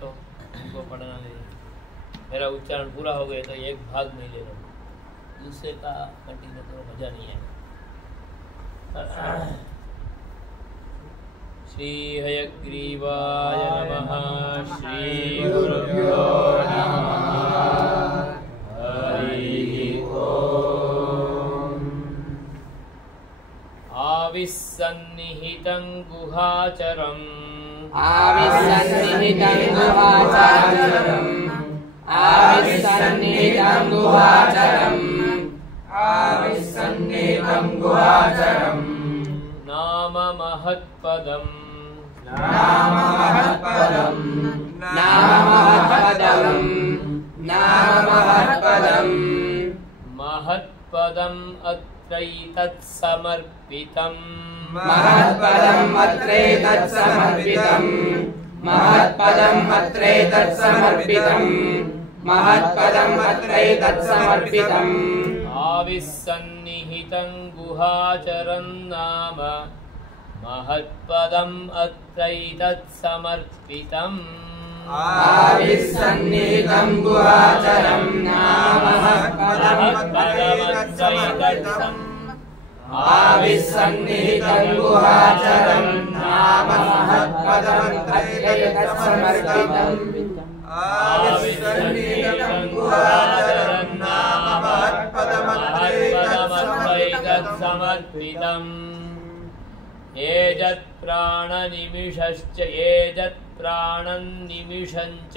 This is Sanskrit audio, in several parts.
तो उनको पढ़ना नहीं, मेरा उच्चारण पूरा हो गया तो एक भाग में ले लो, दूसरे का कंटिन्यू करो, मजा नहीं है। श्री हयग्रीवाय नमः। श्री गुरुभ्यो नमः। हरि ओम। आविसन्निहितं गुहाचरम् आविसन्निहितं गुहाचरम् आविसन्निहितं गुहाचरम् आविसन्निहितं गुहाचरम् नाम महत्पदम् नाम महत्पदम् नाम महत्पदम् नाम महत्पदम् महत्पदम् अत्रैतत्समर्पितम् महत्पदम् अत्रैतत्समर्पितम् महत्पदम् अत्रैतत्समर्पितम् महत्पदम् अत्रैतत्समर्पितम् आविसन्निहितं गुहाचरन् नाम महत्पदम् अत्रैतत्समर्पितम् आविसन्निहितं गुहाचरं नाम महत्पदमत्रैतत्समर्पितम् आविसन्निहितं गुहाचरं नाम महत्पदमत्रैतत्समर्पितम् आविसन्निहितं गुहाचरं नाम महत्पदमत्रैतत्समर्पितम् एजत्प्राणनिमिषश्च एजत्प्राणन्निमिषञ्च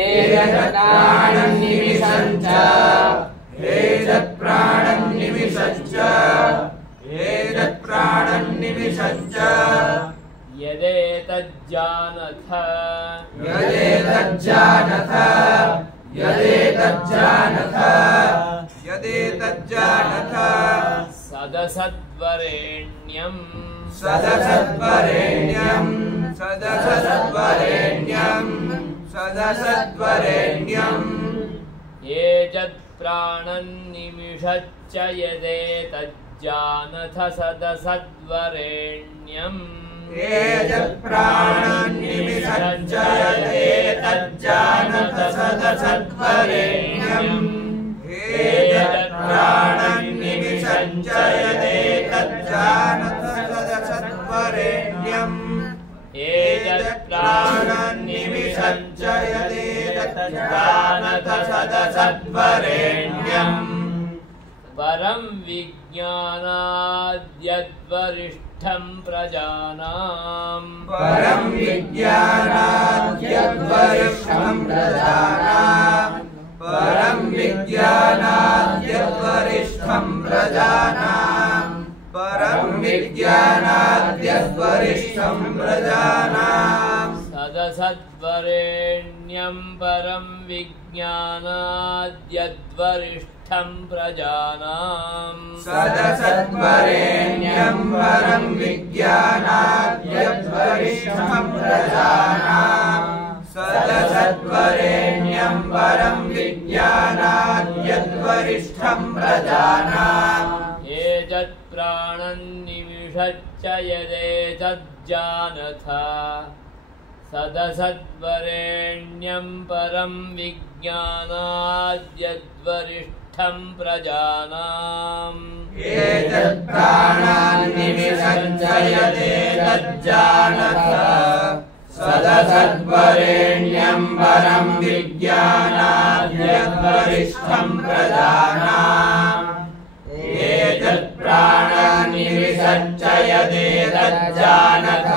एजत्प्राणन्निमिषञ्च एजत्प्राणन्निमिषञ्च एजत्प्राणन्निमिषञ्च यदेतज्जानथ यदेतज्जानथ यदेतज्जानथ यदेतज्जानथ सदसद्वरेण्यम् सदसद्वरेण्यम् सदसद्वरेण्यम् सदसद्वरेण्यम् एजत्प्राणन्निमिषच्च यदेतज्जानथ सदसद्वरेण्यम् एजत्प्राणन्निमिषच्च यदेतज्जानथ सदसद्वरेण्यम् एजत्प्राणन्निमिषञ्च यदेतज्जानथ सदसद्वरेण्यम् एजत्प्राणन्निमिषञ्च यदेतज्जानथ सदसद्वरेण्यम् परं विज्ञानाद्यद्वरिष्ठं प्रजानाम् परं विज्ञानाद्यद्वरिष्ठं प्रजानाम् परं विज्ञानाद्यद्वरिष्ठं प्रजानाम् परं विज्ञानाद्यद्वरिष्ठं प्रजानाम् सदसद्वरेण्यं परं विज्ञानाद्यद्वरिष्ठं प्रजानाम् सदसद्वरेण्यं परं विज्ञानाद्यद्वरिष्ठं प्रजानाम् सदसद्वरेण्यं परं विज्ञानाद्यद्वरिष्ठं प्रजानाम् एजत्प्राणन्निमिषच्च यदेतज्जानथ सदसद्वरेण्यं परं विज्ञानाद्यद्वरिष्ठं प्रजानाम् एतत्प्राणान्निमिषञ्च यदेतज्जानथ सदसद्वरेण्यं परं विज्ञानाद्यद्वरिष्ठं प्रजानाम् एतत्प्राणन्निमिषच्च यदेतज्जानथ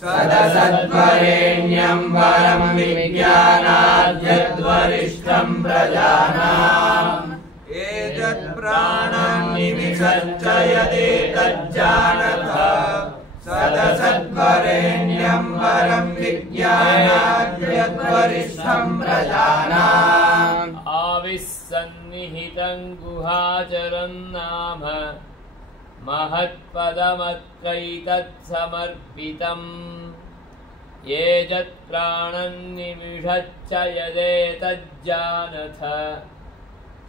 सदसद्वरेण्यं परं विज्ञानाद्यद्वरिष्ठं प्रजानाम् एतत्प्राणन्निमिषच्च यदेतज्जानथ सदसद्वरेण्यं परं विज्ञानाद्यद्वरिष्ठं प्रजानाम् आविसन्निहितं गुहाचरन् नाम महत्पदमत्रैतत्समर्पितम् एजत्प्राणन्निमिषच्च यदेतज्जानथ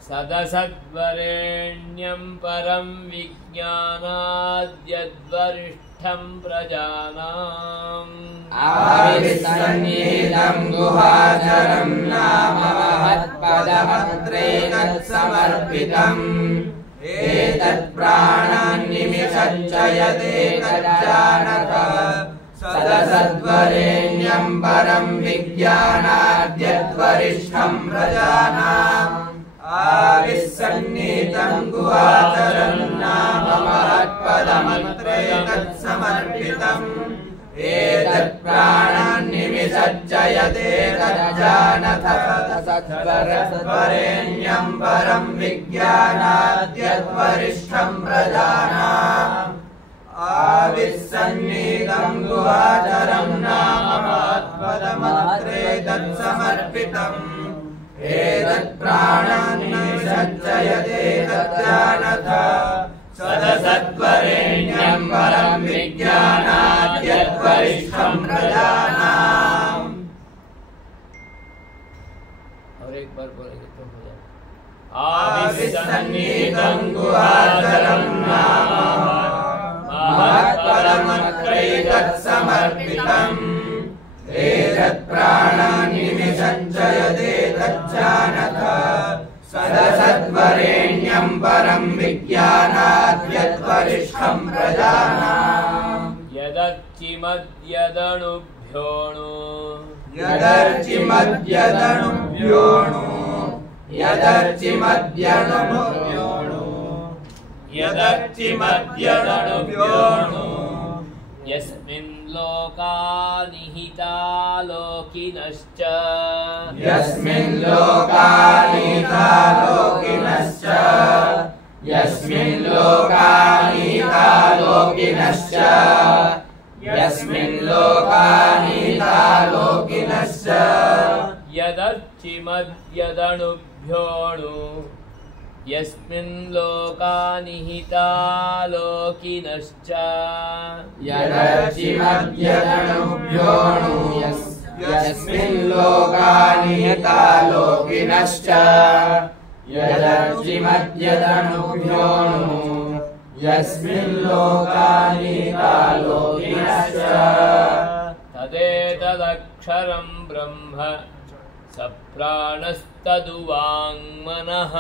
सदसद्वरेण्यं परं विज्ञानाद्यद्वरिष्ठं प्रजानाम् आविसन्निहितं सन्निहितं गुहाचरं नाम महत्पदमत्रैतत्समर्पितम् एतत् प्राणान्निमिषच्च यदेतज्जानथ सदसद्वरेण्यं परं विज्ञानाद्यद्वरिष्ठं प्रजानाम् आविस्सन्निहितं गुहाचरं नाम महत्पदमत्रैतत्समर्पितम् एतत् प्राणान्निमिषच्च यदेतज्जानथ सदसद्वरेण्यं परं विज्ञानाद्यद्वरिष्ठं प्रजानाम् आविस्सन्निहितं गुहाचरं नाम महत्पदमत्रैतत्समर्पितम् एतत् प्राणान्निमिषच्च यदेतज्जानथ सदसद्वरेण्यं परं विज्ञानाद्यद्वरिष्ठं प्रजानाम्। और एक बार बोलेंगे तो हो जाए। आविस्सन्निहितं गुहाचरं नाम महत्पदमत्रैतत्समर्पितम् एतत् प्राणान्निमिषच्च यदेतज्जानथ सदसद्वरेण्यं परं विज्ञानाद्यद्वरिष्ठं प्रजानाम् यदर्चिमद्यदणुभ्योऽणु यदर्चिमद्यदणुभ्योऽणु यदर्चिमद्यदणुभ्योऽणु यदर्चिमद्यदणुभ्योऽणु यस्मिन् लोका निहिता लोकिनश्च यस्मिन् लोका निहिता लोकिनश्च यस्मिन् लोका निहिता लोकिनश्च यस्मिन् लोका निहिता लोकिनश्च यदर्चिमद्यदणुभ्योऽणु यस्मिन् लोका निहिता लोकिनश्च यदर्चिमद्यदणुभ्योऽणु यस्मिन् लोका निहिता लोकिनश्च यदर्चिमद्यदणुभ्योऽणु यस्मिन् लोका निहिता लोकिनश्च तदेतदक्षरं ब्रह्म सप्राणस्तदुवाङ्मनः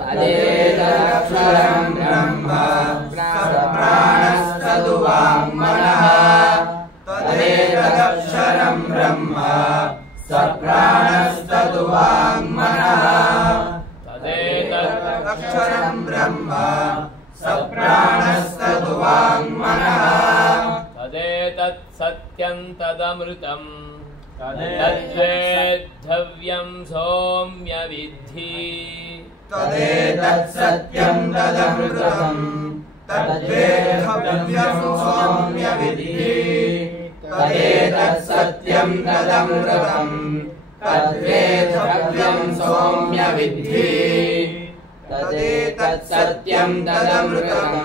तदेतदक्षरं ब्रह्म सप्राणस्तदुवाङ्मनः तदेतदक्षरं ब्रह्म सप्राणस्तदुवाङ्मनः तदेतदक्षरं ब्रह्म सप्राणस्तदुवाङ्मनः तदेतत् सत्यं तदमृतम् तद्वेद्धव्यं सौम्य विद्धि तदेतत् सत्यं तदमृतम् तद्वेद्धव्यं सौम्य विद्धि तदेतत् सत्यं तदमृतम् तद्वेद्धव्यं सौम्य विद्धि तदेतत् सत्यं तदमृतम्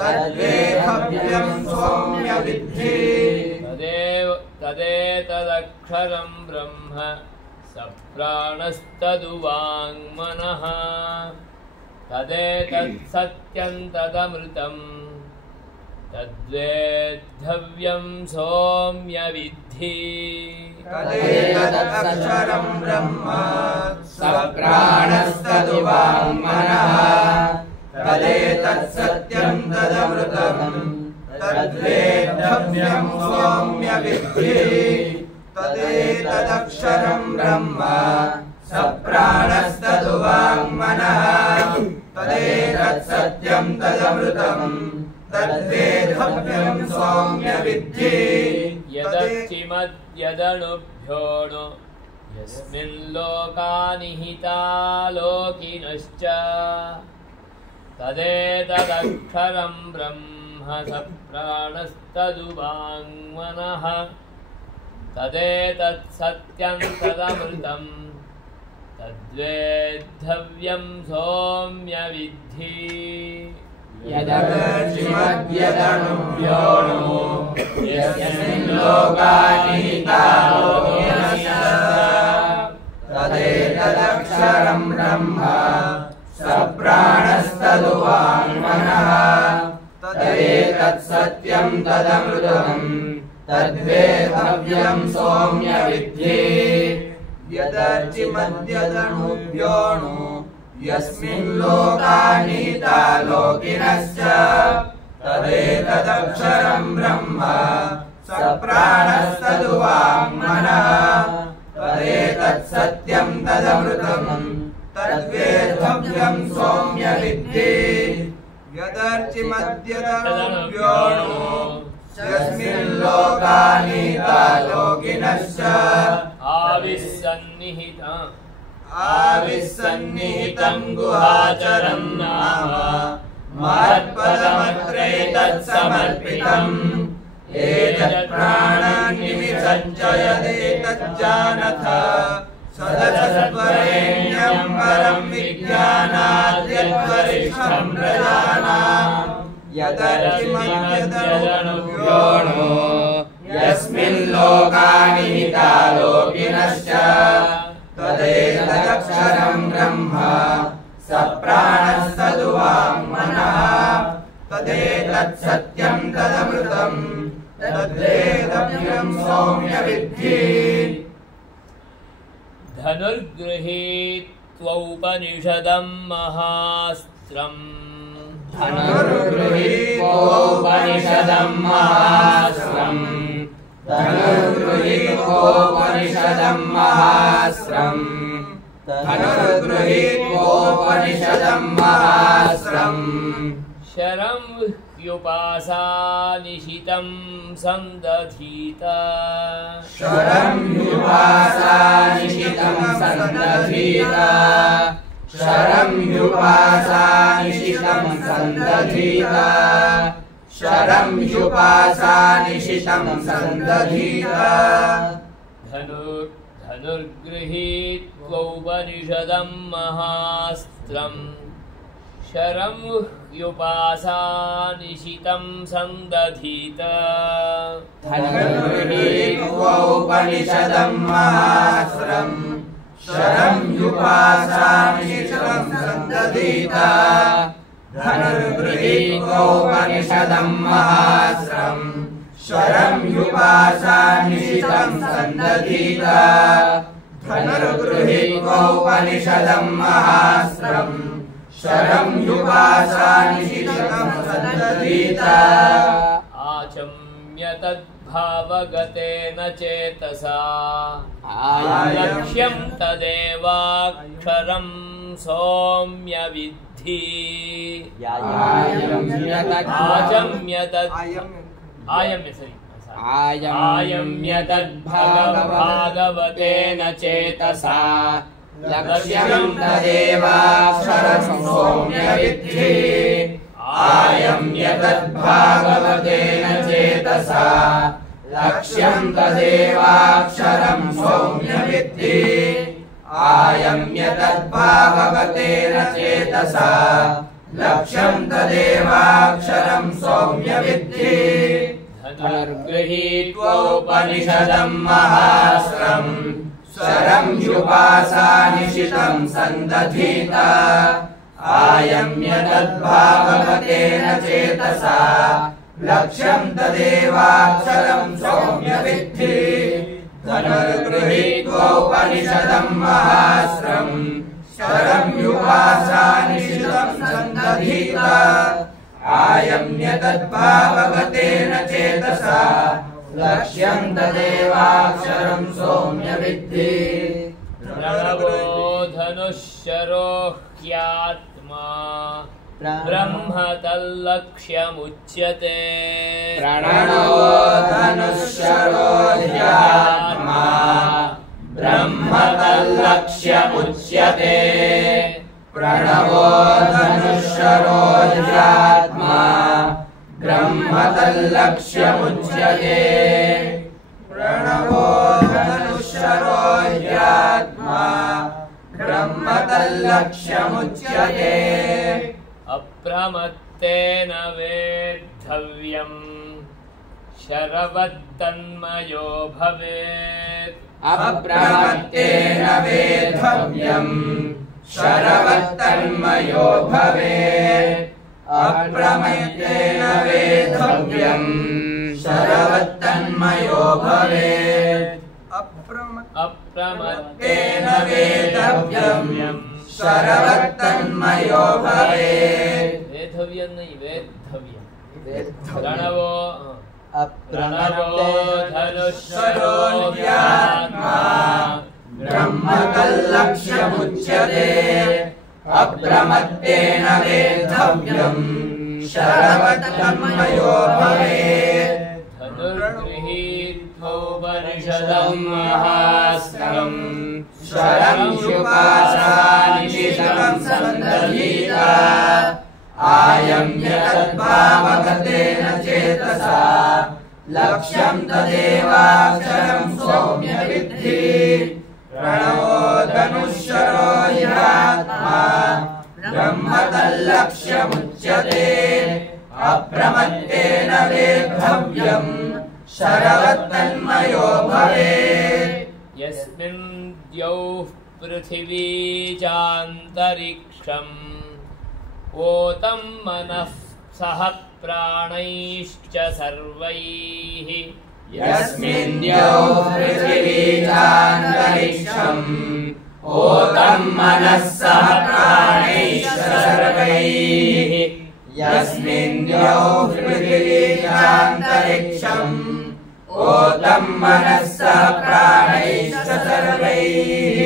तद्वेद्धव्यं सौम्य विद्धि तदेतदक्षरं ब्रह्म सप्राणस्तदुवाङ्मनः तदेतत् सत्यं तदमृतं तद्वेद्धव्यं सौम्य विद्धि तदेतदक्षरं ब्रह्म सप्राणस्तदुवाङ्मनः तदेतत् सत्यं तदमृतम् तद्वेद्धव्यं सौम्य विद्धि तदेतदक्षरं ब्रह्म सप्राणस्तदुवाङ्मनः तदेतत् सत्यं तदमृतम् तद्वेद्धव्यं सौम्य विद्धि यदर्चिमद्यदणुभ्योऽणु यस्मिन् लोका निहिता लोकिनश्च तदेतदक्षरं ब्रह्म सप्राणस्तदुवाङ्मनः तदेतत् सत्यं तदमृतं तद्वेद्धव्यं सौम्य विद्धि यदर्चिमद्यदणुभ्योऽणु यस्मिन् लोका निहिता लोकिनश्च तदेतदक्षरं ब्रह्म सप्राणस्तदुवाङ्मनः तदेतत् सत्यं तदमृतम् तद्वेधव्यं सौम्य विद्धि यदर्चिमद्यदनुभ्योऽणु यस्मिन् लोकानिहिता लोकिनश्च तदेतदक्षरं ब्रह्म स प्राणस्तदुवाङ्मनः तदेतत्सत्यं तदमृतं तद्वेधव्यं सौम्य विद्धि यदर्चिमद्यदनुभ्योऽणु यस्मिन् लोकानिहिता लोकिनश्च आविस्सन्निहितं गुहाचरं नाम महत्पदमत्रैतत्समर्पितम् एतत्प्राणनिमिषञ्च यदेतज्जानथ सदसद्वरेण्यं परं विज्ञानाद्यद्वरिष्ठं प्रजानाम् यदर्चिमद्यदनुभ्योऽणु यस्मिन् लोकानिहिता लोकिनश्च तदेतदक्षरं ब्रह्म स प्राणस्तदुवाङ्मनः तदेतत्सत्यं तदमृतं तद्वेधव्यं सौम्य विद्धि धनुर्गृहीत्वौपनिषदं महास्त्रम् धनुर्गृहीत्वौपनिषदं महास्त्रम् धनुर्गृहीत्वौपनिषदं महास्त्रम् धनुर्गृहीत्वौपनिषदं महास्त्रम् शरं ह्युपासानिशितं सन्दधीता शरं ह्युपासानिशितं सन्दधीता शरं ह्युपासानिशितं सन्दधीता शरं ह्युपासानिशितं सन्दधीता धनुर्गृहीत्वौपनिषदं महास्त्रम् शरं ह्युपासानिशितं सन्दधीत धनुर्गृहीत्वौपनिषदं महास्त्रम् शरं ह्युपासानिशितं सन्दधीत धनुर्गृहीत्वौपनिषदं महास्त्रम् शरं ह्युपासानिशितं सन्दधीत धनुर्गृहीत्वौपनिषदं महास्त्रम् शरं ह्युपासानिशितं सन्दधीत आचम्य तद्भावगतेन चेतसा लक्ष्यं तदेवाक्षरं सौम्य विद्धि आयम्य तद्भागवतेन चेतसा लक्ष्यं तदेवाक्षरं सौम्य विद्धि आयम्य तद्भागवतेन चेतसा लक्ष्यं तदेवाक्षरं सौम्य विद्धि आयम्य तद्भागवतेन चेतसा लक्ष्यं तदेवाक्षरं सौम्य विद्धि धनुर्गृहीत्वौपनिषदं महास्त्रम् शरं ह्युपासानिशितं सन्दधीत आयम्य तद्भागवतेन चेतसा लक्ष्यं तदेवाक्षरं सौम्य विद्धि धनुर्गृहीत्वौपनिषदं महास्त्रम् शरं ह्युपासानिशितं सन्दधीत आयम्य तद्भागवतेन चेतसा लक्ष्यं तदेवाक्षरं सौम्य विद्धि प्रणवो धनुश्शरो ह्यात्मा ब्रह्म तल्लक्ष्यमुच्यते प्रणवो धनुश्शरो ह्यात्मा ब्रह्म तल्लक्ष्यमुच्यते प्रणवो धनुश्शरो ह्यात्मा ब्रह्म तल्लक्ष्यमुच्यते प्रणवो धनुश्शरो ह्यात्मा ब्रह्म तल्लक्ष्यमुच्यते अप्रमत्तेन वेद्धव्यम् शरवत्तन्मयो भवेत् अप्रमत्तेन वेद्धव्यम् शरवत्तन्मयो भवेत् अप्रमत्तेन वेद्धव्यम् शरवत्तन्मयो सर्वतन्मयो भवेत् अप्रमत्तेन वेदव्यम् सर्वतन्मयो भवेत् वेदव्यं नहीं वेदव्यं प्रणवो धनुष्यरोऽध्यात्मा ब्रह्मतल्लक्ष्यमुच्यते अप्रमत्तेन वेद्धव्यम् सर्वतन्मयो भवेत् धनुर्गृहीत्वोपनिषदं महास्त्रम् शरं शुपाशानिशितं सन्दधीता आयम्य तद्भावगतेन चेतसा लक्ष्यं तदेवाक्षरं सौम्य विद्धि प्रणवो धनुष्यरो ह्यात्मा ब्रह्मतल्लक्ष्यमुच्यते अप्रमत्तेन वेद्धव्यम् सर्वतन्मयो भवेत् यस्मिन् द्यौः पृथिवी चान्तरिक्षम् ओतं मनः सह प्राणैश्च सर्वैः यस्मिन् द्यौः पृथिवी चान्तरिक्षम् ओतं मनः सह प्राणैश्च सर्वैः यस्मिन् द्यौः पृथिवी चान्तरिक्षम् ओतं मनः सह प्राणैश्च सर्वैः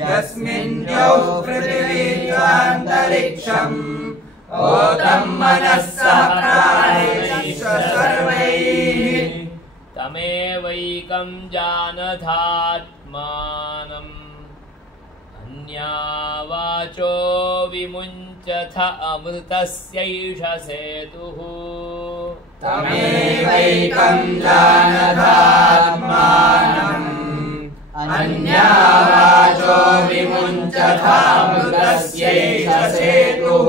यस्मिन् द्यौः पृथिवी चान्तरिक्षम् ओतं मनः सह प्राणैश्च सर्वैः तमेवैकं जानथात्मानम् अन्यावाचो विमुञ्चथ अमृतस्यैष सेतुः तमेवैकं जानथात्मानम् अन्यावाचो विमुञ्चथामृतस्यैष सेतुः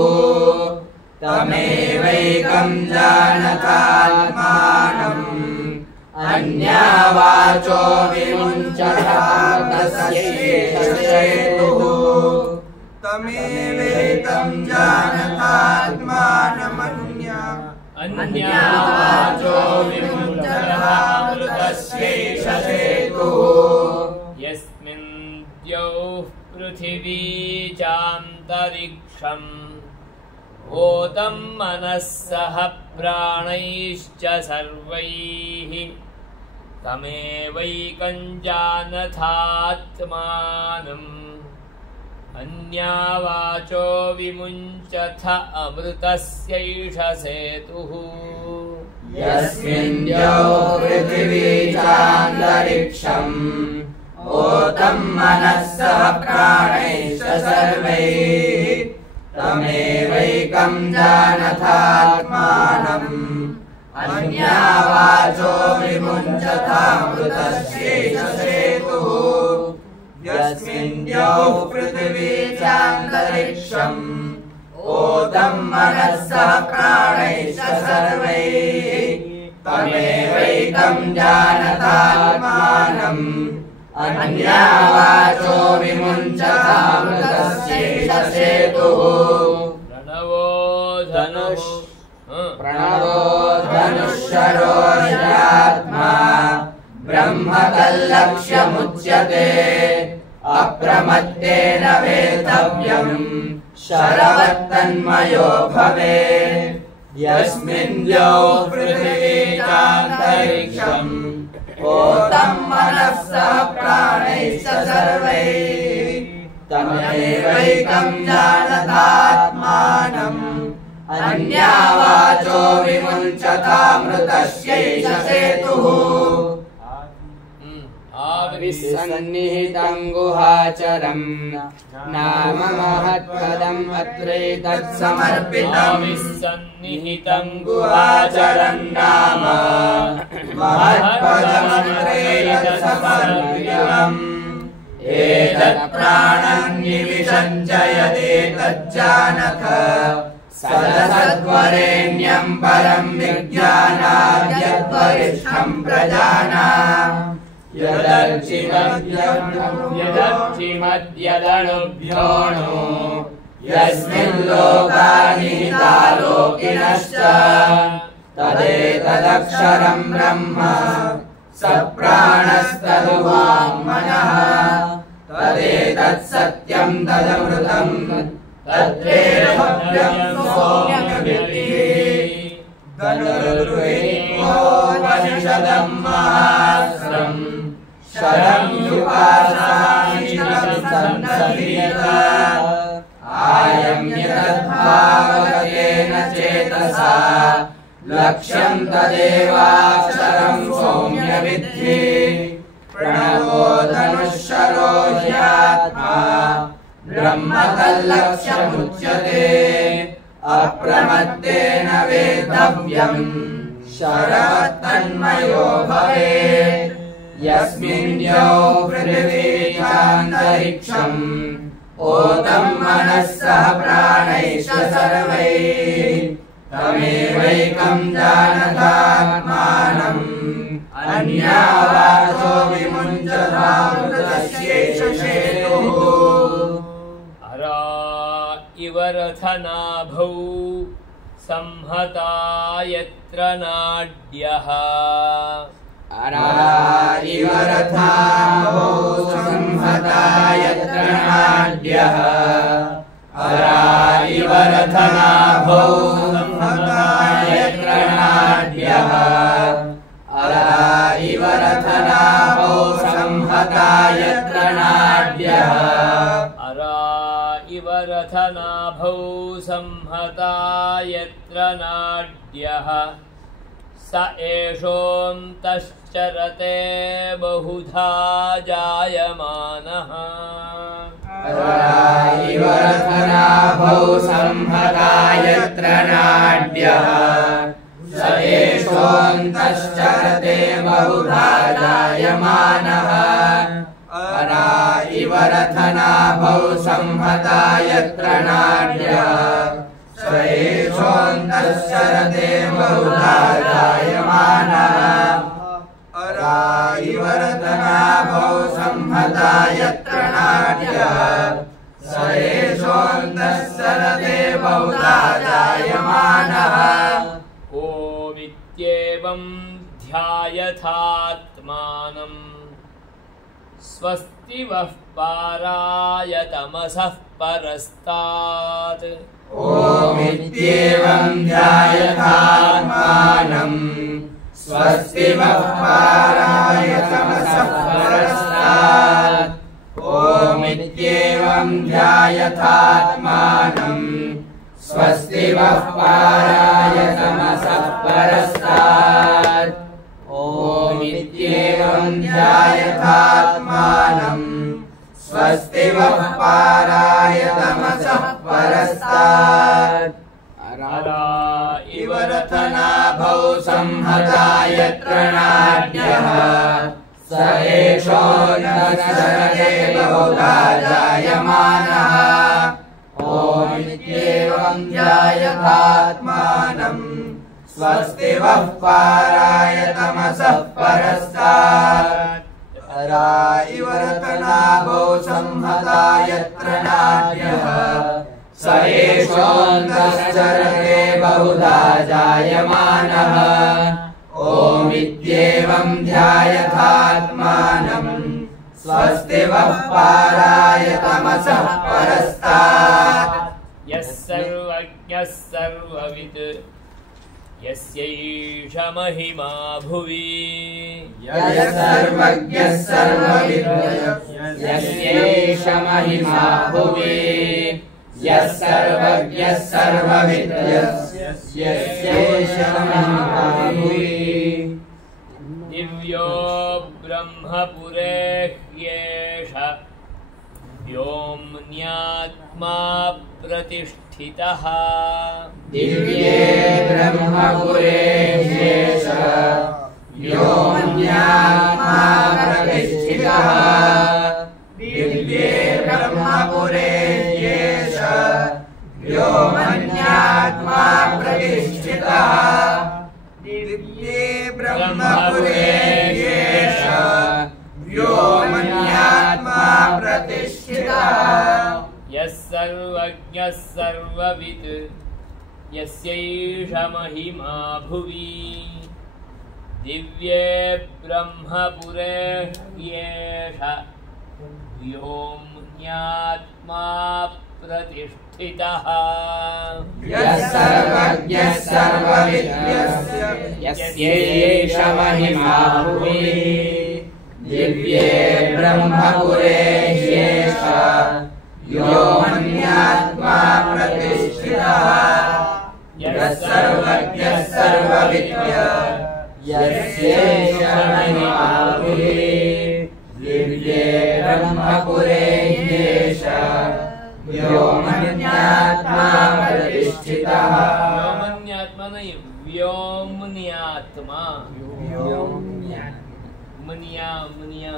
तमेवैकं जानथात्मानम् अन्यावाचो विमुञ्चथामृतस्यैष सेतुः तमेवैकं अन्यावाचो विमुञ्चथामृतस्यैष सेतुः यस्मिन् द्यौः पृथिवी चान्तरिक्षम् ओतं मनः सह प्राणैश्च सर्वैः तमेवैकं जानथात्मानम् अन्यावाचो विमुञ्चथ अमृतस्यैष सेतुः यस्मिन् द्यौः पृथिवी चान्तरिक्षम् ओतं मनः सह प्राणैश्च सर्वैः तमेवैकं जानथात्मानम् अन्यावाचो विमुञ्चथामृतस्यैष सेतुः यस्मिन् द्यौः पृथिवी चान्तरिक्षम् ओतं मनः सह प्राणैश्च सर्वैः तमेवैकं जानथात्मानम् अन्यावाचो विमुञ्चथामृतस्यैष सेतुः प्रणवो धनुष्यरो ह्यात्मा ब्रह्मतल्लक्ष्यमुच्यते अप्रमत्तेन वेद्धव्यम् सर्वतन्मयो भवेत् यस्मिन् द्यौः पृथिवी चान्तरिक्षम् ओतं मनः सह प्राणैश्च सर्वैः तमेवैकं जानथात्मानम् अन्यावाचो विमुञ्चथामृतस्यैष सेतुः आविसन्निहितं गुहाचरं नाम महत्पदम् अत्रैतत्समर्पितम् आविसन्निहितं गुहाचरं नाम महत्पदमत्रैतत्समर्पितम् एतत् प्राणं निविषञ्चयदेतज्जानथ सदसद्वरेण्यं परं विज्ञानाद्यद्वरिष्ठं प्रजानाम् यदर्चिमद्यदनुभ्योऽणो यस्मिन् लोका निहिता लोकिनश्च तदेतदक्षरं ब्रह्म सप्राणस्तदुवाङ्मनः तदेतत् सत्यं तदमृतं तद्वेदव्यं सौम्यविद्धि धनुर्विद्योपनिषदं महास्त्रम् शरं युगासामिषं संसदीयता आयम्यतद्भावगतेन चेतसा लक्ष्यं तदेवाक्षरं सौम्यविद्धि प्रणवो धनुःशरो ह्यात्मा ब्रह्म तल्लक्ष्यमुच्यते अप्रमत्तेन वेद्धव्यं शरवत्तन्मयो भवेत् यस्मिन् द्यौ पृथिवी चान्तरिक्षम् ओतं मनः सह प्राणैश्च सर्वैः तमेवैकं जानतात्मानम् अन्यावाचो विमुञ्चता मृतस्येष शेतुः अरा इव रथनाभौ संहता यत्र नाड्यः अरा इव रथनाभौ संहता यत्र नाड्यः अरा इव रथनाभौ संहता यत्र नाड्यः अरा इव रथनाभौ संहता यत्र नाड्यः अरा इव रथनाभौ संहता यत्र नाड्यः स एषोऽन्तश्चरते बहुधा जायमानः अरा इव रथनाभौ संहता यत्र नाड्यः स एषोऽन्तश्चरते बहुधा जायमानः अरा इव रथनाभौ संहता यत्र नाड्यः स एषोऽन्तश्चरते बहुधा जायमानः अरा इव रथनाभौ संहता यत्र नाड्यः स एषोऽन्तश्चरते बहुधा जायमानः ओमित्येवं ध्यायथात्मानम् स्वस्ति वः पाराय तमसः परस्तात् ओमित्येवं ध्यायथात्मानम् स्वस्ति वः पाराय तमसः परस्तात् ओमित्येवं ध्यायथात्मानम् स्वस्ति वः पाराय तमसः परस्तात् ओमित्येवं ध्यायथात्मानम् स्वस्ति वः पाराय तमसः परस्तात् अरा इव रथनाभौ संहता यत्र नाड्यः स एषोऽन्तश्चरते बहुधा जायमानः ओमित्येवं ध्यायथात्मानम् स्वस्ति वः पाराय तमसः परस्तात् अरा इव रथनाभौ संहता यत्र नाड्यः स एषोऽन्तश्चरते बहुधा जायमानः ओमित्येवं ध्यायथात्मानम् स्वस्ति वः पाराय तमसः परस्तात् यः सर्वज्ञः सर्ववित् यस्यैष महिमा भुवि यः सर्वज्ञः सर्ववित् यस्यैष महिमा भुवि यः सर्वज्ञः सर्ववित् यस्यैष महिमा भुवि दिव्यो ब्रह्मपुरे ह्येष व्योम्न्यात्मा प्रतिष्ठितः दिव्ये ब्रह्मपुरे ह्येष व्योम्न्यात्मा प्रतिष्ठितः दिव्ये ब्रह्मपुरे ह्येष व्योम्न्यात्मा प्रतिष्ठितः दिव्ये ब्रह्मपुरे ह्येष व्योम्न्यात्मा प्रतिष्ठितः यः सर्वज्ञः सर्ववित् यस्यैष महिमा भुवि दिव्ये ब्रह्मपुरे येष व्योम्न्यात्मा प्रतिष्ठितः यः सर्वज्ञः सर्वविद्यस्य यस्यैष महिमा भुवि दिव्ये ब्रह्मपुरे ह्येष व्योम्न्यात्मा प्रतिष्ठितः यः सर्वज्ञः सर्वविद्यः यस्यैष महिमा भुवि दिव्ये ब्रह्मपुरे ह्येष व्योमन्यात्मा प्रतिष्ठितः व्योमन्यात्मा नहीं व्योमन्यात्मा मनिया मनिया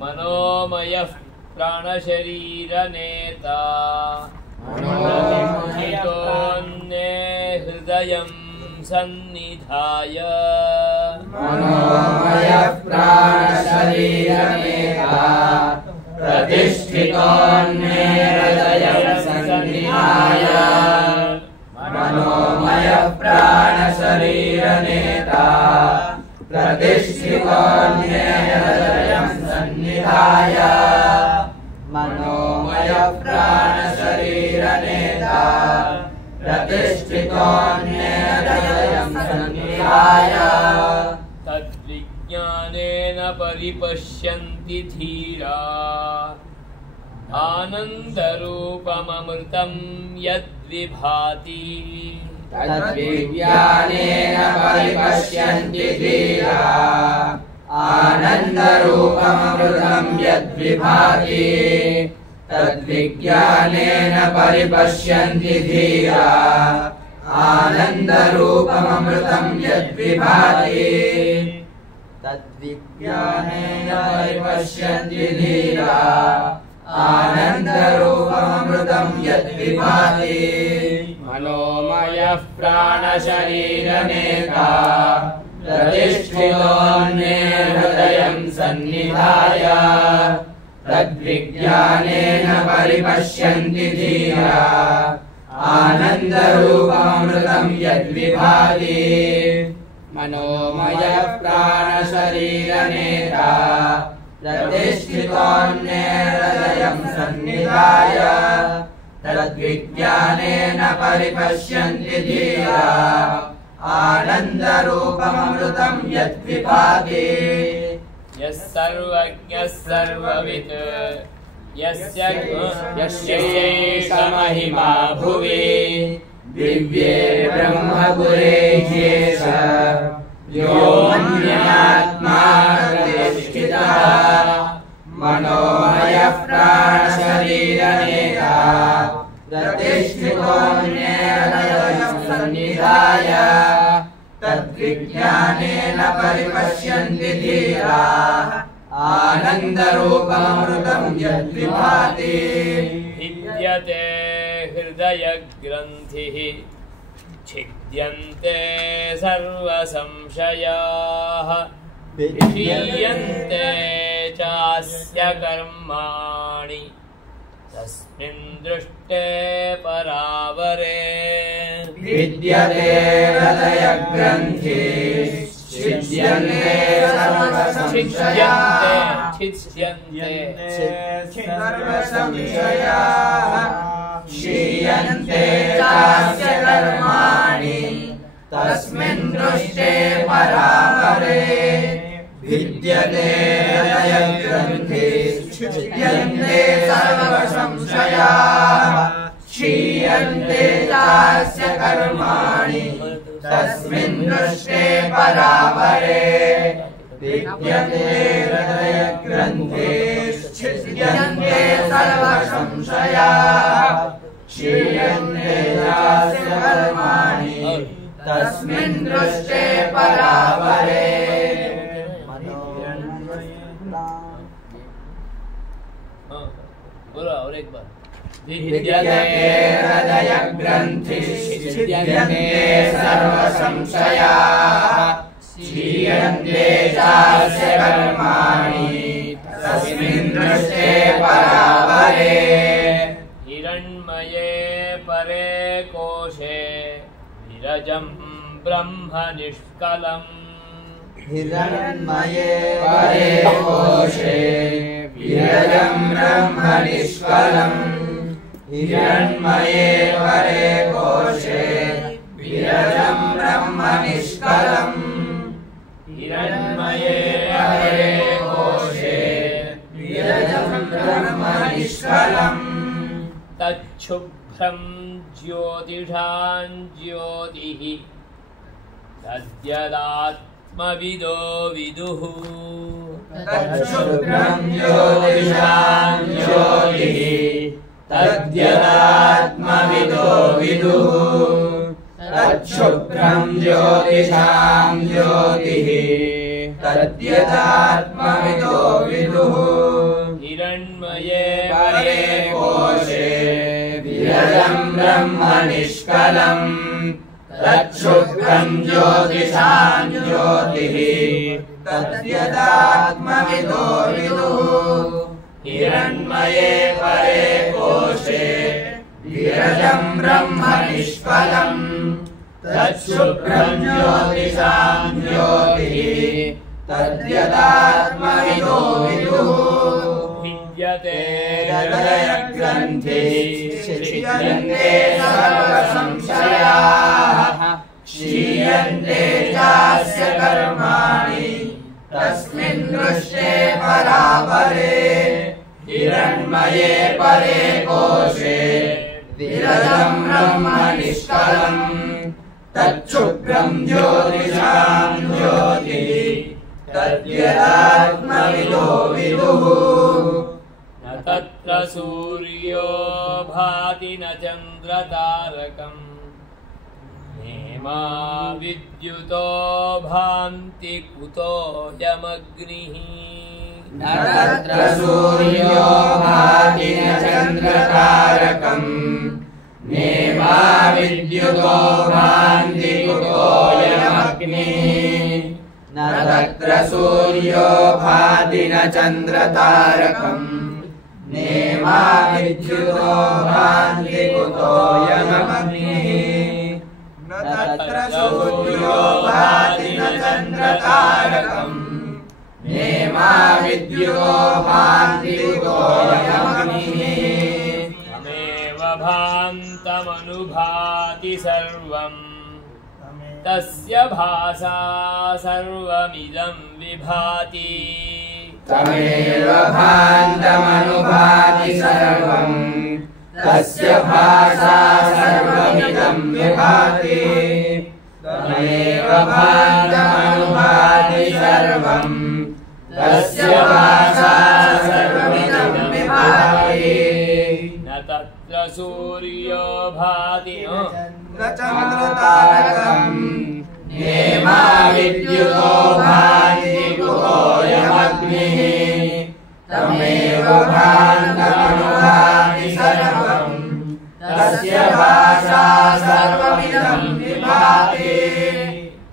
मनोमयः प्राणशरीरनेता मनोमयितोऽन्ये हृदयं सन्निधाय मनोमयः प्राणशरीरनेता प्रतिष्ठितोऽन्ये हृदयं सन्निधाय मनोमयः प्राणशरीरनेता प्रतिष्ठितोऽन्ये हृदयं सन्निधाय मनोमयः प्राणशरीरनेता प्रतिष्ठितोऽन्ये हृदयं सन्निधाय तद्विज्ञानेन परिपश्यन्ति धीरा आनन्दरूपममृतं यद्विभाति तद्विज्ञानेन परिपश्यन्ति धीरा आनन्दरूपममृतं यद्विभाति तद्विज्ञानेन परिपश्यन्ति धीरा आनन्दरूपममृतं यद्विभाति तद्विज्ञानेन परिपश्यन्ति धीरा आनन्दरूपममृतं यद्विभाति मनोमयः प्राणशरीरनेता प्रतिष्ठितोऽन्ये हृदयं सन्निधाय तद्विज्ञानेन परिपश्यन्ति धीरा आनन्दरूपममृतं यद्विभाति मनोमयः प्राणशरीरनेता प्रतिष्ठितोऽन्ये हृदयं सन्निधाय तद्विज्ञानेन परिपश्यन्ति धीरा आनन्दरूपममृतं यद्विभाति यः सर्वज्ञः सर्ववित् यस्यैष महिमा भुवि दिव्ये ब्रह्मपुरे ह्येष व्योमन्यात्मा प्रतिष्ठितः मनोमयः प्राणशरीरनेता प्रतिष्ठितोऽन्ये हृदयं सन्निधाय तद्विज्ञानेन परिपश्यन्ति धीरा आनन्दरूपममृतं यद्विभाति भिद्यते हृदयग्रन्थिः छिद्यन्ते सर्वसंशयाः क्षीयन्ते चास्य कर्माणि तस्मिन् दृष्टे परावरे विद्यते हृदयग्रन्थिः छिद्यन्ते सर्वसंशयाः क्षीयन्ते चास्य कर्माणि तस्मिन् दृष्टे परावरे विद्यते हृदयग्रन्थिः छिद्यन्ते सर्वसंशयाः क्षीयन्ते चास्य कर्माणि तस्मिन् दृष्टे परावरे विद्यते हृदयग्रन्थिः छिद्यन्ते सर्वसंशयाः क्षीयन्ते चास्य कर्माणि तस्मिन् दृष्टे परावरे बोलो और एक बार विद्यते हृदयग्रन्थिः छिद्यन्ते सर्वसंशयाः क्षीयन्ते चास्य कर्माणि तस्मिन् दृष्टे परावरे हिरण्मये परे कोशे विरजं ब्रह्म निष्कलम् हिरण्मये परे कोशे विरजं ब्रह्म निष्कलम् हिरण्मये परे कोशे विरजं ब्रह्म निष्कलम् हिरण्मये परे कोशे विरजं ब्रह्म निष्कलम् तच्छुभ्रं ज्योतिषां ज्योतिः तद्यदात्मविदो विदुः तच्छुभ्रं ज्योतिषां ज्योतिः तद्यदात्मविदो विदुः तच्छुभ्रं ज्योतिषां ज्योतिः तद्यदात्मविदो विदुः हिरण्मये परे कोशे विरजं ब्रह्म निष्कलम् तच्छुभ्रं ज्योतिषां ज्योतिः तद्यदात्मविदो विदुः हिरण्मये परे कोशे विरजं ब्रह्म निष्कलम् तच्छुभ्रं ज्योतिषां ज्योतिः तद्यदात्मविदो विदुः विद्यते हृदयग्रन्थे शिष्यन्ते सर्वसंशयाः क्षीयन्ते चास्य कर्माणि तस्मिन् दृष्टे परापरे हिरण्मये परे कोशे विरजं ब्रह्म निष्कलम् तच्छुभ्रं ज्योतिषां ज्योतिः तद्यदात्मविदो विदुः न तत्र सूर्यो भाति न चन्द्रतारकम् नेमा विद्युतो भान्ति कुतोऽयमग्निः न तत्र सूर्यो भाति न चन्द्रतारकम् नेमा विद्युतो भान्ति कुतोऽयमग्निः न तत्र सूर्यो भाति न चन्द्रतारकम् नेमा विद्युतो भान्ति कुतोऽयमग्निः न तत्र सूर्यो भाति न चन्द्रतारकम् नेमा विद्युतो भान्ति कुतोऽयमग्निः तमेव भान्तमनुभाति सर्वम् तस्य भासा सर्वमिदं विभाति तमेव भान्तमनुभाति सर्वम् तस्य भासा सर्वमिदं विभाति तमेव भान्तमनुभाति सर्वम् तस्य भासा सर्वमिदं विभाति न तत्र सूर्यो भाति न चन्द्रतारकम् नेमा विद्युतो भान्ति कुतोऽयमग्निः तमेव भान्तमनुभाति सर्वम् तस्य भासा सर्वमिदं विभाति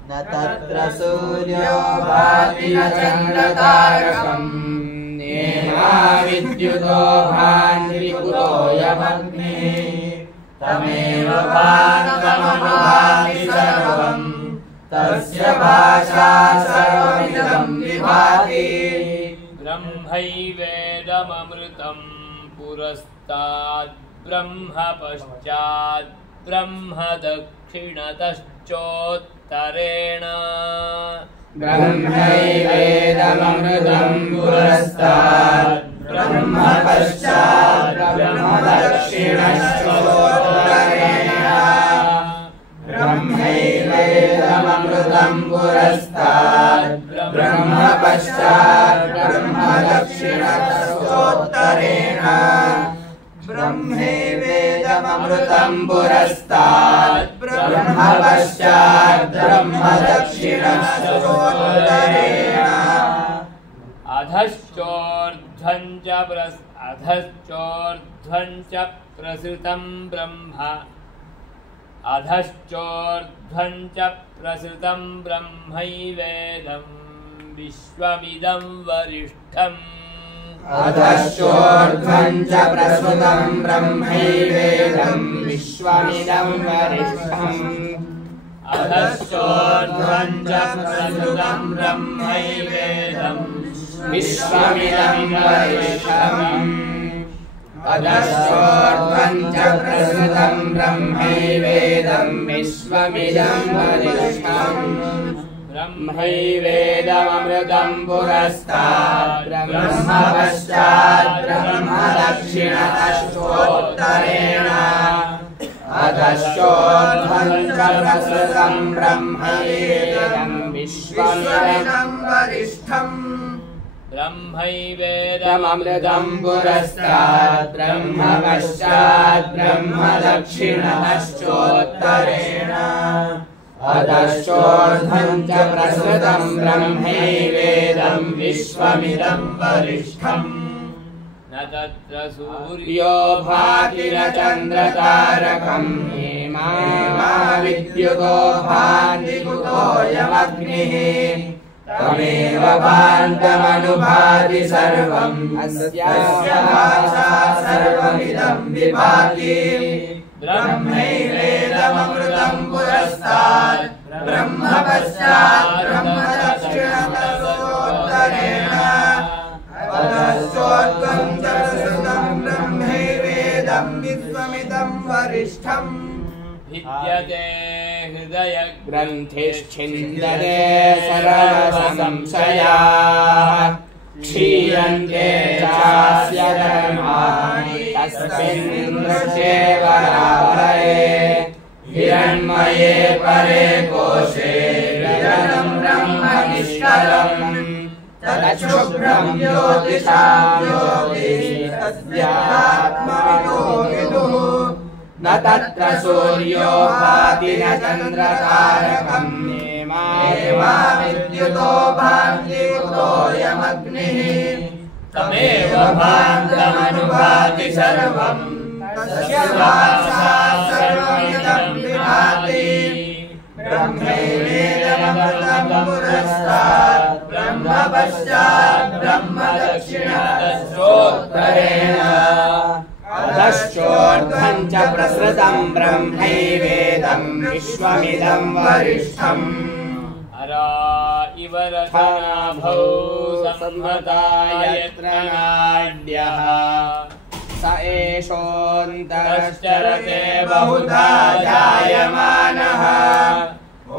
न तत्र सूर्यो भाति न चन्द्रतारकम् नेमा विद्युतो भान्ति कुतोऽयमग्निः तमेव भान्तमनुभाति सर्वम् तस्य भाषा सर्वमिदं विभाति ब्रह्मैवेदममृतं पुरस्ताद् ब्रह्म पश्चात् ब्रह्म दक्षिणतश्चोत्तरेण ब्रह्मैवेदममृतं पुरस्ताद् ब्रह्म पश्चात् ब्रह्म दक्षिणश्चोत्तरेण ब्रह्मैवेदममृतं पुरस्ताद् ब्रह्म पश्चात् ब्रह्म दक्षिणश्चोत्तरेण ब्रह्मैवेदममृतं पुरस्ताद् ब्रह्म पश्चात् ब्रह्म दक्षिणश्चोत्तरेण अधश्चोर्ध्वं च प्रसृतं ब्रह्म अधश्चोर्ध्वं च प्रसृतं ब्रह्मैवेदं विश्वमिदं वरिष्ठम् अधश्चोर्ध्वं च प्रसृतं ब्रह्मैवेदं विश्वमिदं वरिष्ठम् अधश्चोर्ध्वं च प्रसृतं ब्रह्मैवेदम् विश्वमिदं वरिष्ठम् अधश्चोर्ध्वं च प्रसृतं ब्रह्मैवेदं विश्वमिदं वरिष्ठम् ब्रह्मैवेदममृतं पुरस्तात् ब्रह्म पश्चात् ब्रह्म दक्षिणतश्चोत्तरेण अधश्चोर्ध्वं च प्रसृतं ब्रह्मैवेदं विश्वमिदं वरिष्ठम् ब्रह्मैवेदममृतं पुरस्तात् ब्रह्म पश्चात् ब्रह्म दक्षिणतश्चोत्तरेण अधश्चोर्ध्वं च प्रसृतं ब्रह्मैवेदं विश्वमिदं वरिष्ठम् न तत्र सूर्यो भाति न चन्द्रतारकं हेमा विद्युतो भान्ति कुतोऽयमग्निः तमेव भान्तमनुभाति सर्वम् अस्याः भासा सर्वमिदं विभाति ब्रह्मैवेदममृतं पुरस्तात् ब्रह्म पश्चात् ब्रह्म दक्षिणतश्चोत्तरेण अधश्चोर्ध्वं च प्रसृतं ब्रह्मैवेदं विश्वमिदं वरिष्ठम् भिद्यते हृदय ग्रन्थिश्छिन्दते सर्वसंशयाः क्षीयन्ते चास्य धर्माणि तस्मिन् दृष्टे परापरे हिरण्मये परे कोशे विरलं ब्रह्म निष्कलम् तच्छुभ्रं ज्योतिषां ज्योतिः तस्यात्मविदो विदुः न तत्र सूर्यो भाति न चन्द्रतारकं नेमा विद्युतो भान्ति कुतोऽयमग्निः तमेव भान्तमनुभाति सर्वम् तस्य भासा सर्वमिदं विभाति ब्रह्मैवेदममृतं पुरस्तात् ब्रह्म पश्चात् ब्रह्म दक्षिणतश्चोत्तरेण अधश्चोर्ध्वं च प्रसृतं ब्रह्मैवेदं विश्वमिदं वरिष्ठम् हरा इव रथनाभौ संवतायत्र नाड्यः स एषोऽन्तरश्चरते बहुधा जायमानः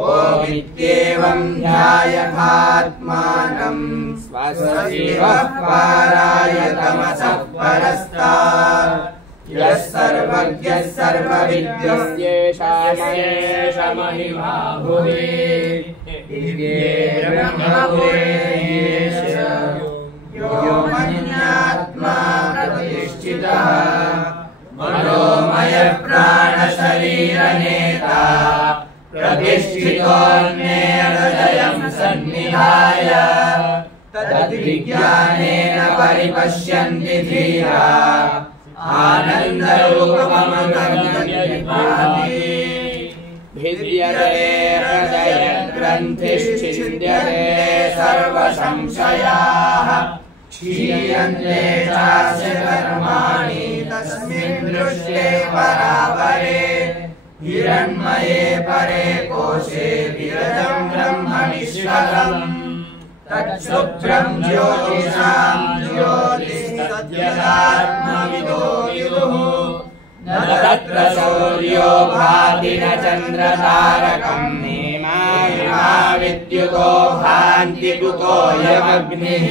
ओमित्येवं ध्यायथात्मानं स्वशिवः पाराय तमसः परस्तात् यः सर्वज्ञः सर्वविद्यस्येष महिमा भुवि यो मन्यात्मा प्रतिष्ठितः मनोमय प्राणशरीरनेता प्रतिष्ठितोऽन्ये हृदयं सन्निधाय तद्विज्ञानेन परिपश्यन्ति धीरा आनन्दरूपममृतं यद्भाति भिद्यते हृदयग्रन्थिश्छिन्द्यते सर्वसंशयाः क्षीयन्ते चास्य कर्माणि तस्मिन् दृष्टे परापरे हिरण्मये परे कोशे विरजं ब्रह्म निष्कलम् तच्छुभ्रं ज्योतिषां ज्योतिस्तद्यदात्मविदो विदुः न तत्र सूर्यो भाति न चन्द्रतारकं नेमा विद्युतो भान्ति कुतोऽयमग्निः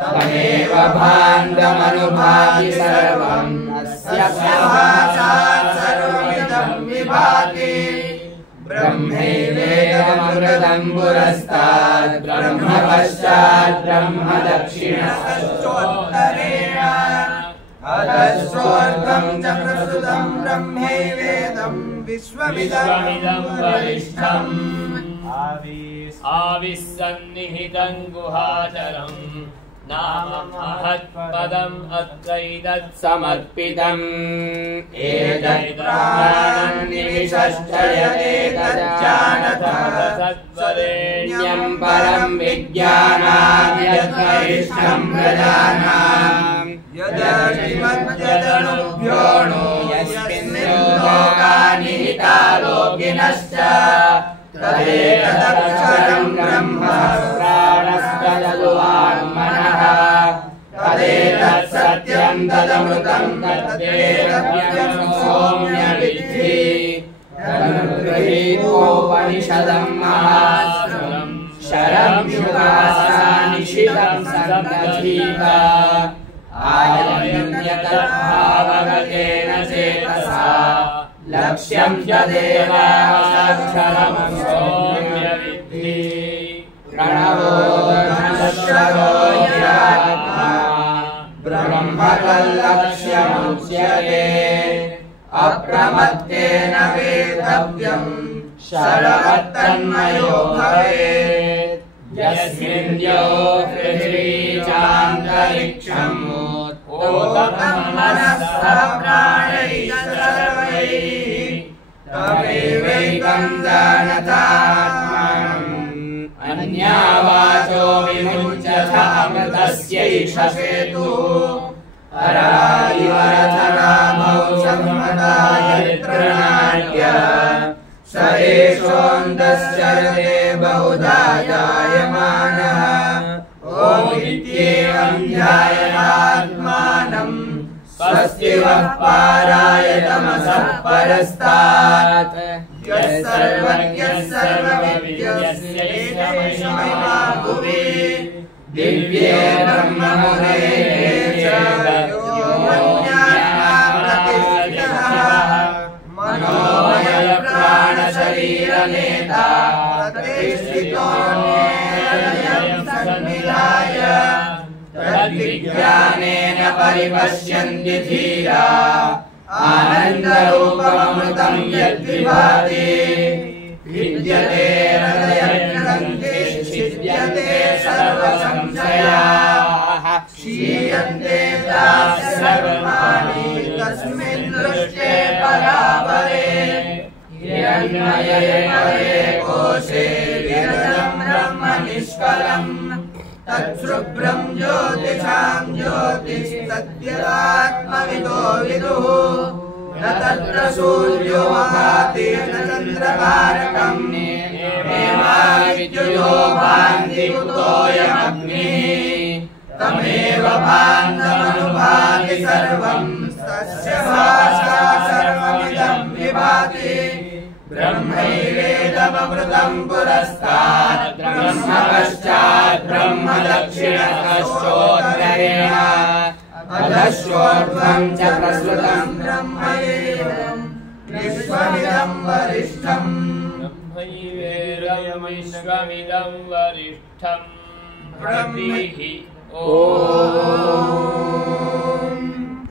तमेव भान्तमनुभाति सर्वम् तस्य भासा सर्वमिदं विभाति ब्रह्मैवेदममृतं पुरस्तात् ब्रह्म पश्चात् ब्रह्म दक्षिणतश्चोत्तरेण अधश्चोर्ध्वं च प्रसृतं ब्रह्मैवेदं विश्वमिदं वरिष्ठम् आविस्सन्निहितं गुहाचरम् नाम महत्पदम् अत्रैतत् समर्पितम् एतत्प्राणन्निविशश्चयते तज्जानतः सत्वरेण्यं परं विज्ञानात् यद्वरिष्ठं प्रजानाम् यदनुभ्योऽणो यस्मिन् लोका निहिता लोकिनश्च ब्रह्मणः तदेतत् सत्यं तदमृतं तद्वेदव्यं सौम्य विद्धि तनुगृहीतोपनिषदं महाश्रमं शरं शुकासानिशितं सन्दधीता आयम्यतद्भावगतेन चेतसा लक्ष्यं च देवाक्षरमं सौम्य विद्धि प्रणवो नश्वरो ह्यात्मा ब्रह्म तल्लक्ष्यमुच्यते अप्रमत्तेन वेदव्यं सर्वतन्मयो भवेत् यस्मिन् यो पृथिवी चान्तरिक्षम् ओतं मनः प्राणैः सर्वैः तमेवैकं जानतात्मानम् अन्यावाचो विमुच्यथ अमृतस्यैष सेतुः अरायिवरथरामौ सम्मदायत्रणाड्य स एषोऽन्तश्चरते बहुधा जायमानः ओमित्येवं ध्यायतात्मानं स्वस्ति वः पाराय तमसः परस्तात् यः सर्वज्ञः सर्वविद्यस्यैषमहिमा भुवि दिव्ये ब्रह्ममुरे च यो मन्यात्मा प्रतिष्ठितः मनोमय प्राणशरीरनेता प्रतिष्ठितोऽन्येन सन्निधाय तद्विज्ञानेन परिपश्यन्ति धीरा आनन्दरूपममृतं यद्विभाति विद्यते हृदयग्रन्थे छिद्यते सर्वसंशयाः क्षीयन्ते ताः सर्वाणि तस्मिन् दृष्टे परापरे हिरण्मये परे कोशे विरजं ब्रह्म निष्कलम् तच्छुभ्रं ज्योतिषां ज्योतिस्तद्यदात्मविदो विदुः न तत्र सूर्यो भाति न चन्द्रतारकं नेमा विद्युतो भान्ति कुतोऽयमग्निः तमेव भान्तमनुभाति सर्वं तस्य भाषा सर्वमिदं विभाति ब्रह्मैवेदममृतं पुरस्तात् ब्रह्म पश्चात् ब्रह्म दक्षिणतश्चोत्तरेण अधश्चोर्ध्वं च प्रसृतं ब्रह्मैवं विश्वमिदं वरिष्ठम् ब्रह्मैवेदमविश्वमिदं वरिष्ठम् ब्रह्मीहि ॐ